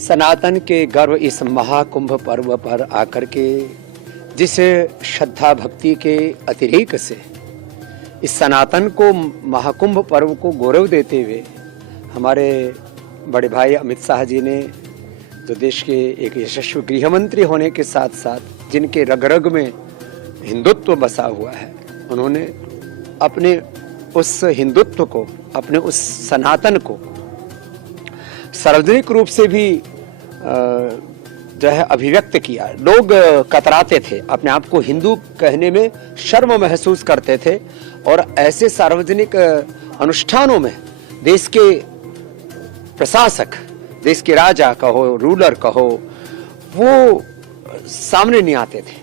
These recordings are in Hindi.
सनातन के गर्व इस महाकुंभ पर्व पर आकर के जिस श्रद्धा भक्ति के अतिरेक से इस सनातन को महाकुंभ पर्व को गौरव देते हुए हमारे बड़े भाई अमित शाह जी ने, जो देश के एक यशस्वी गृह मंत्री होने के साथ साथ जिनके रग रग में हिंदुत्व बसा हुआ है, उन्होंने अपने उस हिंदुत्व को, अपने उस सनातन को सार्वजनिक रूप से भी जो है अभिव्यक्त किया। लोग कतराते थे, अपने आप को हिंदू कहने में शर्म महसूस करते थे, और ऐसे सार्वजनिक अनुष्ठानों में देश के प्रशासक, देश के राजा कहो, रूलर कहो, वो सामने नहीं आते थे।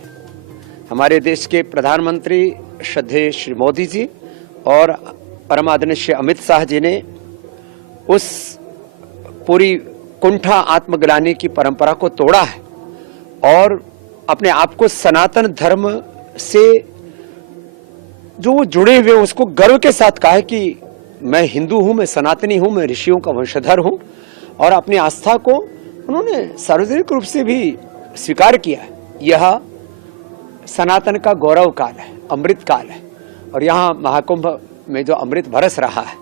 हमारे देश के प्रधानमंत्री श्रद्धेय श्री मोदी जी और परम आदरणीय श्री अमित शाह जी ने उस पूरी कुंठा आत्मग्लानि की परंपरा को तोड़ा है और अपने आप को सनातन धर्म से जो जुड़े हुए उसको गर्व के साथ कहा है कि मैं हिंदू हूं, मैं सनातनी हूं, मैं ऋषियों का वंशधर हूं, और अपनी आस्था को उन्होंने सार्वजनिक रूप से भी स्वीकार किया है। यह सनातन का गौरव काल है, अमृत काल है, और यहाँ महाकुंभ में जो अमृत बरस रहा है,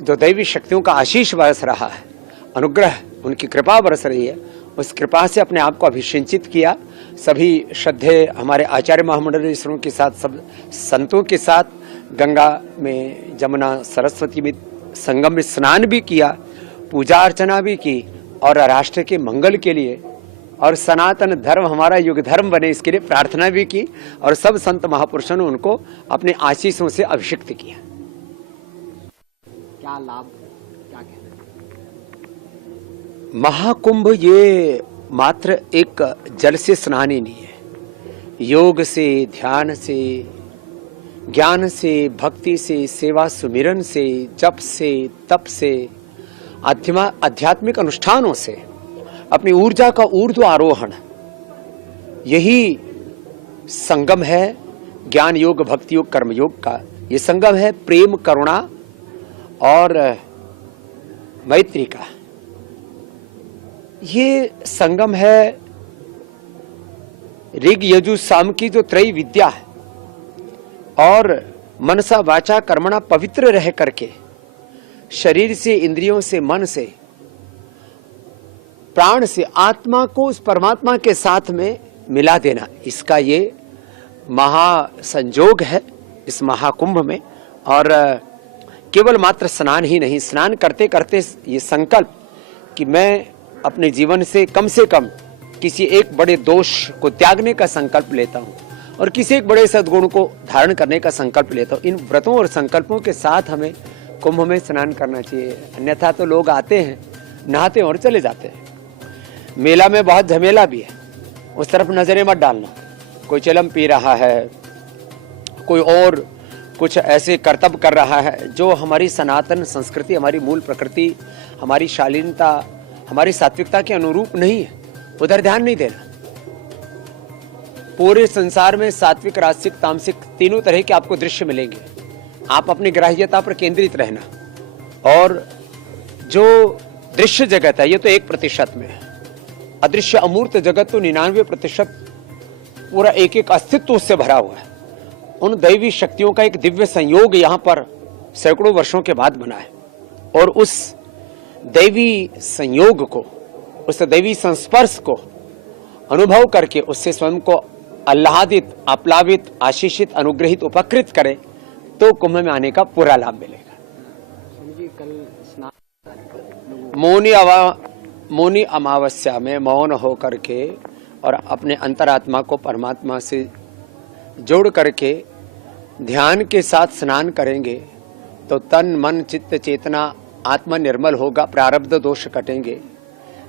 जो दैवी शक्तियों का आशीष बरस रहा है, अनुग्रह, उनकी कृपा बरस रही है, उस कृपा से अपने आप को अभिषिंचित किया। सभी श्रद्धेय हमारे आचार्य महामंडलेश्वरों के साथ, सब संतों के साथ गंगा में, जमुना, सरस्वती में संगम में स्नान भी किया, पूजा अर्चना भी की, और राष्ट्र के मंगल के लिए और सनातन धर्म हमारा युग धर्म बने इसके लिए प्रार्थना भी की, और सब संत महापुरुषों ने उनको अपने आशीषों से अभिषिक्त किया। क्या लाभ, क्या कहना? महाकुंभ ये मात्र एक जल से स्नान ही नहीं है, योग से, ध्यान से, ज्ञान से, भक्ति से, सेवा सुमिरन से, जप से, तप से, आध्यात्मिक अनुष्ठानों से अपनी ऊर्जा का ऊर्ध्व आरोहण, यही संगम है ज्ञान योग, भक्ति योग, कर्म योग का। ये संगम है प्रेम, करुणा और मैत्री का। ये संगम है ऋग यजु साम की जो त्रय विद्या है, और मनसा वाचा कर्मणा पवित्र रह करके शरीर से, इंद्रियों से, मन से, प्राण से आत्मा को उस परमात्मा के साथ में मिला देना, इसका ये महासंयोग है इस महाकुंभ में। और केवल मात्र स्नान ही नहीं, स्नान करते करते ये संकल्प कि मैं अपने जीवन से कम किसी एक बड़े दोष को त्यागने का संकल्प लेता हूँ, और किसी एक बड़े सद्गुण को धारण करने का संकल्प लेता हूँ। इन व्रतों और संकल्पों के साथ हमें कुंभ में स्नान करना चाहिए, अन्यथा तो लोग आते हैं, नहाते हैं और चले जाते हैं। मेला में बहुत झमेला भी है, उस तरफ नजरें मत डालना। कोई चिलम पी रहा है, कोई और कुछ ऐसे कर्तव्य कर रहा है जो हमारी सनातन संस्कृति, हमारी मूल प्रकृति, हमारी शालीनता, हमारी सात्विकता के अनुरूप नहीं है, उधर ध्यान नहीं देना। पूरे संसार में सात्विक, राजसिक, तामसिक तीनों तरह के आपको दृश्य मिलेंगे। आप अपनी ग्राह्यता पर केंद्रित रहना, और जो दृश्य जगत है ये तो 1% में है, अदृश्य अमूर्त जगत तो 99% पूरा एक एक अस्तित्व उससे भरा हुआ है। उन दैवी शक्तियों का एक दिव्य संयोग यहाँ पर सैकड़ों वर्षों के बाद बना है, और उस दैवी संयोग को, उस दैवी संस्पर्श को अनुभव करके उससे स्वयं को आह्लादित, आप्लावित, आशीषित, अनुग्रहित, उपकृत करे तो कुंभ में आने का पूरा लाभ मिलेगा। मौनी अमावस्या में मौन हो करके और अपने अंतरात्मा को परमात्मा से जोड़ करके ध्यान के साथ स्नान करेंगे तो तन, मन, चित्त, चेतना, आत्मा निर्मल होगा, प्रारब्ध दोष कटेंगे,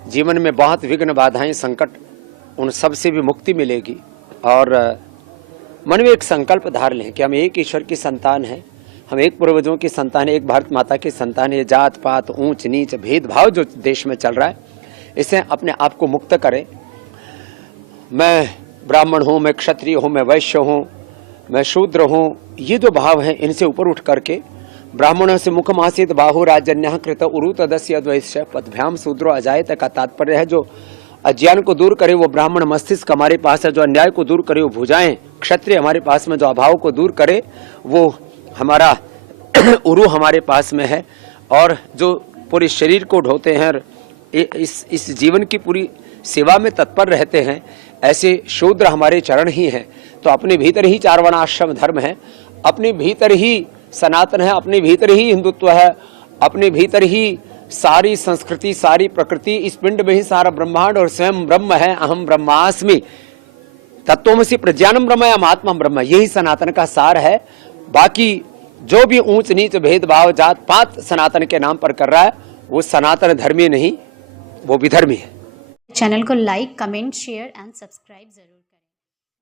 जीवन में बहुत विघ्न, बाधाएं, संकट, उन सब से भी मुक्ति मिलेगी। और मन में एक संकल्प धार लें कि हम एक ईश्वर की संतान हैं, हम एक पूर्वजों की संतान है, एक भारत माता की संतान है। जात पात, ऊंच नीच, भेदभाव जो देश में चल रहा है, इससे अपने आप को मुक्त करें। मैं ब्राह्मण हूँ, मैं क्षत्रिय हूँ, मैं वैश्य हूँ, मैं शूद्र हूँ, ये जो भाव हैं इनसे ऊपर उठ करके ब्राह्मण से मुखमासीत बाहु राजन्य कृत उरु तदस्य अद्वैश्य पदभ्याम शूद्रो अजायत का तात्पर्य है जो अज्ञान को दूर करे वो ब्राह्मण मस्तिष्क हमारे पास है, जो अन्याय को दूर करे वो भुजाएं क्षत्रिय हमारे पास में, जो अभाव को दूर करे वो हमारा उरु हमारे पास में है, और जो पूरे शरीर को ढोते हैं इस जीवन की पूरी सेवा में तत्पर रहते हैं, ऐसे शूद्र हमारे चरण ही हैं। तो अपने भीतर ही 4 वर्णाश्रम धर्म है, अपने भीतर ही सनातन है, अपने भीतर ही हिंदुत्व है, अपने भीतर ही सारी संस्कृति सारी प्रकृति, इस पिंड में ही सारा ब्रह्मांड और स्वयं ब्रह्म है। अहम ब्रह्मास्मि तत्वमसि प्रज्ञानम ब्रह्म आत्मा ब्रह्म, यही सनातन का सार है। बाकी जो भी ऊंच नीच भेदभाव जात पात सनातन के नाम पर कर रहा है वो सनातन धर्मी नहीं, वो विधर्मी है। चैनल को like comment share and subscribe जरूर करें।